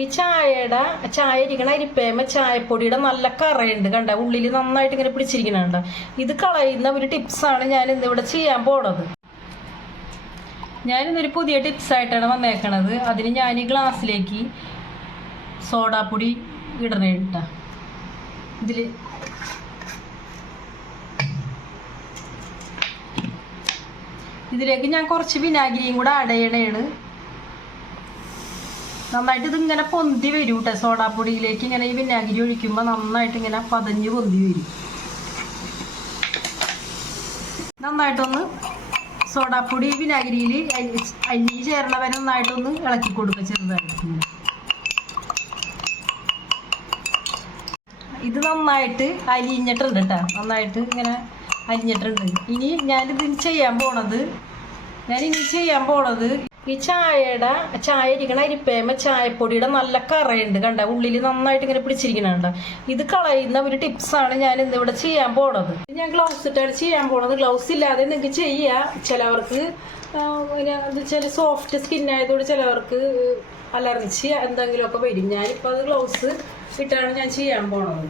ഈ ചായ ഇരിക്കണ അരിപ്പേമ ചായപ്പൊടിയുടെ നല്ല കറയുണ്ട് കണ്ട, ഉള്ളിൽ നന്നായിട്ട് ഇങ്ങനെ പിടിച്ചിരിക്കണുണ്ട്. ഇത് കളയുന്ന ഒരു ടിപ്സാണ് ഞാൻ ഇന്നിവിടെ ചെയ്യാൻ പോണത്. ഞാനിന്നൊരു പുതിയ ടിപ്സായിട്ടാണ് വന്നേക്കണത്. അതിന് ഞാൻ ഈ ഗ്ലാസ്സിലേക്ക് സോഡാപ്പൊടി ഇടണേ കേട്ടോ. ഇതിലേക്ക് ഞാൻ കുറച്ച് വിനാഗിരിയും കൂടെ ആഡ് ചെയ്യണേണ്. നന്നായിട്ട് ഇതിങ്ങനെ പൊന്തി വരും കേട്ടോ. സോഡാപ്പൊടിയിലേക്ക് ഇങ്ങനെ ഈ വിനാഗിരി ഒഴിക്കുമ്പോൾ നന്നായിട്ട് ഇങ്ങനെ പതഞ്ഞ് പൊന്തി വരും. നന്നായിട്ടൊന്ന് സോഡാപ്പൊടി വിനാഗിരിയിൽ അലിഞ്ഞ് ചേരണ വരെ നന്നായിട്ടൊന്ന് ഇളക്കി കൊടുക്കുക ചെറുതായിട്ട്. ഇത് നന്നായിട്ട് അലിഞ്ഞിട്ടുണ്ട് കേട്ടോ. നന്നായിട്ട് ഇങ്ങനെ അലിഞ്ഞിട്ടുണ്ട്. ഇനി ഞാനിത് ചെയ്യാൻ പോണത് ഈ ചായ ഇരിക്കണ അരിപ്പേമ ചായപ്പൊടിയുടെ നല്ല കറയുണ്ട് കണ്ട, ഉള്ളിൽ നന്നായിട്ട് ഇങ്ങനെ പിടിച്ചിരിക്കണുണ്ട്. ഇത് കളയുന്ന ഒരു ടിപ്സാണ് ഞാൻ ഇന്നിവിടെ ചെയ്യാൻ പോണത്. ഞാൻ ഗ്ലൗസ് ഇട്ടാണ് ചെയ്യാൻ പോണത്. ഗ്ലൗസ് ഇല്ലാതെ നിങ്ങൾക്ക് ചെയ്യാം. ചിലവർക്ക് ചില സോഫ്റ്റ് സ്കിൻ ആയതുകൊണ്ട് ചിലവർക്ക് അലർജി എന്തെങ്കിലുമൊക്കെ വരും. ഞാനിപ്പോൾ അത് ഗ്ലൗസ് ഇട്ടാണ് ഞാൻ ചെയ്യാൻ പോണത്.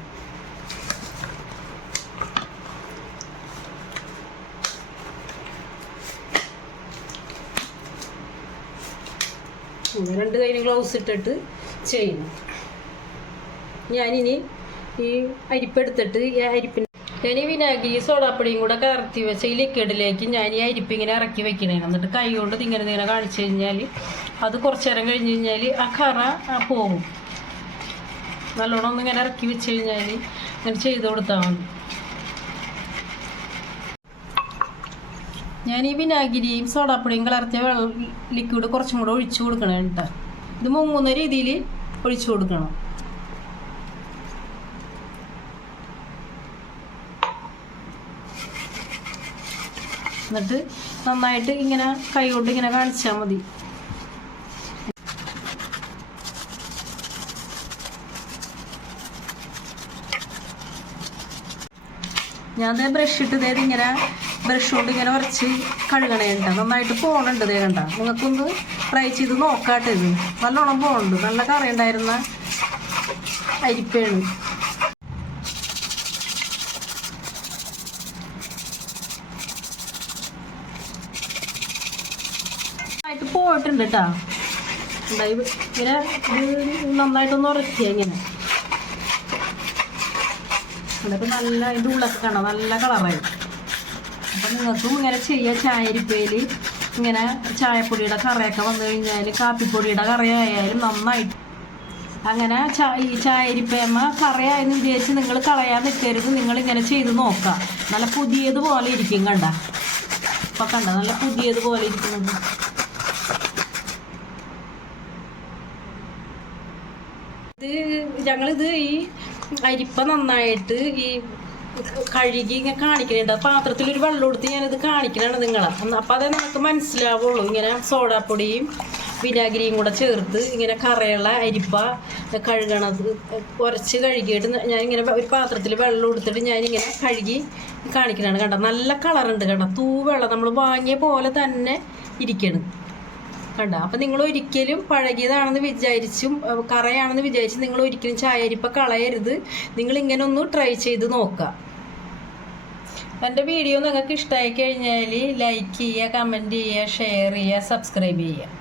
രണ്ട് കൈയിലും ഗ്ലൗസ് ഇട്ടിട്ട് ചെയ്യണം. ഞാനിനി ഈ അരിപ്പെടുത്തിട്ട് ഞാൻ ഈ വിനാഗിരി സോഡാപ്പൊടിയും കൂടെ കലർത്തി വെച്ച ഈ ലിക്വിഡിലേക്ക് ഞാൻ ഈ അരിപ്പ് ഇങ്ങനെ ഇറക്കി വെക്കണേ. എന്നിട്ട് കൈ കൊണ്ട് ഇങ്ങനെ കാണിച്ചു കഴിഞ്ഞാൽ അത് കുറച്ച് നേരം കഴിഞ്ഞ് കഴിഞ്ഞാൽ ആ കറ പോകും. നല്ലോണം ഒന്നിങ്ങനെ ഇറക്കി വെച്ച് കഴിഞ്ഞാൽ ഇങ്ങനെ ചെയ്ത് കൊടുത്താൽ മതി. ഞാൻ ഈ വിനാഗിരിയും സോഡാപ്പൊടിയും കലർത്തിയ ലിക്വിഡ് കുറച്ചും കൂടെ ഒഴിച്ചു കൊടുക്കണം കേട്ടോ. ഇത് മുങ്ങുന്ന രീതിയിൽ ഒഴിച്ചു കൊടുക്കണം. എന്നിട്ട് നന്നായിട്ട് ഇങ്ങനെ കൈ കൊണ്ട് ഇങ്ങനെ കാണിച്ചാൽ മതി. ഞാൻ ബ്രഷ് ഇട്ട് ഇങ്ങനെ ബ്രഷ് കൊണ്ട് ഇങ്ങനെ ഉരച്ച് കഴുകണേണ്ട. നന്നായിട്ട് പോണുണ്ട് കണ്ട. നിങ്ങൾക്കൊന്ന് ട്രൈ ചെയ്ത് നോക്കാട്ടെ. ഇത് നല്ലോണം പോണുണ്ട്. നല്ല കറിയുണ്ടായിരുന്ന അരിപ്പയാണ്. നന്നായിട്ട് പോയിട്ടുണ്ട് കേട്ടോ. ഇങ്ങനെ ഇത് നന്നായിട്ടൊന്ന് ഉരക്കുക ഇങ്ങനെ. എന്നിട്ട് നല്ല അതിൻ്റെ ഉള്ളൊക്കെ കണ്ടോ നല്ല കളറായി. അപ്പം നിങ്ങൾക്കും ഇങ്ങനെ ചെയ്യുക. ചായരിപ്പയിൽ ഇങ്ങനെ ചായപ്പൊടിയുടെ കറയൊക്കെ വന്നു കഴിഞ്ഞാൽ കാപ്പിപ്പൊടിയുടെ കറയായാലും നന്നായിട്ട് അങ്ങനെ ഈ ചായരിപ്പേമ്മ കറയായെന്ന് വിചാരിച്ച് നിങ്ങൾ കളയാൻ നിൽക്കരുത്. നിങ്ങളിങ്ങനെ ചെയ്ത് നോക്കാം. നല്ല പുതിയതുപോലെ ഇരിക്കും കണ്ട. ഇപ്പം കണ്ട നല്ല പുതിയതുപോലെ ഇരിക്കുന്നത്. ഞങ്ങളിത് ഈ അരിപ്പ നന്നായിട്ട് ഈ കഴുകി ഇങ്ങനെ കാണിക്കുന്നുണ്ട്. പാത്രത്തിലൊരു വെള്ളം എടുത്ത് ഞാനിത് കാണിക്കണതാണ് നിങ്ങളെ. അപ്പം അതേ നമുക്ക് മനസ്സിലാവുള്ളൂ. ഇങ്ങനെ സോഡാപ്പൊടിയും വിനാഗിരിയും കൂടെ ചേർത്ത് ഇങ്ങനെ കറയുള്ള അരിപ്പ കഴുകണത് കുറച്ച് കഴുകിയിട്ട് ഞാനിങ്ങനെ ഒരു പാത്രത്തിൽ വെള്ളം എടുത്തിട്ട് ഞാനിങ്ങനെ കഴുകി കാണിക്കണതാണ് കണ്ട. നല്ല കളറുണ്ട് കണ്ട. തൂവെള്ളം നമ്മൾ വാങ്ങിയ പോലെ തന്നെ ഇരിക്കണം കണ്ട. അപ്പം നിങ്ങൾ ഒരിക്കലും പഴകിയതാണെന്ന് വിചാരിച്ചും കറയാണെന്ന് വിചാരിച്ചും നിങ്ങൾ ഒരിക്കലും ചായരിപ്പ കളയരുത്. നിങ്ങളിങ്ങനെ ഒന്ന് ട്രൈ ചെയ്ത് നോക്കുക. എൻ്റെ വീഡിയോ നിങ്ങൾക്ക് ഇഷ്ടമായി കഴിഞ്ഞാൽ ലൈക്ക് ചെയ്യുക, കമൻറ്റ് ചെയ്യുക, ഷെയർ ചെയ്യുക, സബ്സ്ക്രൈബ് ചെയ്യുക.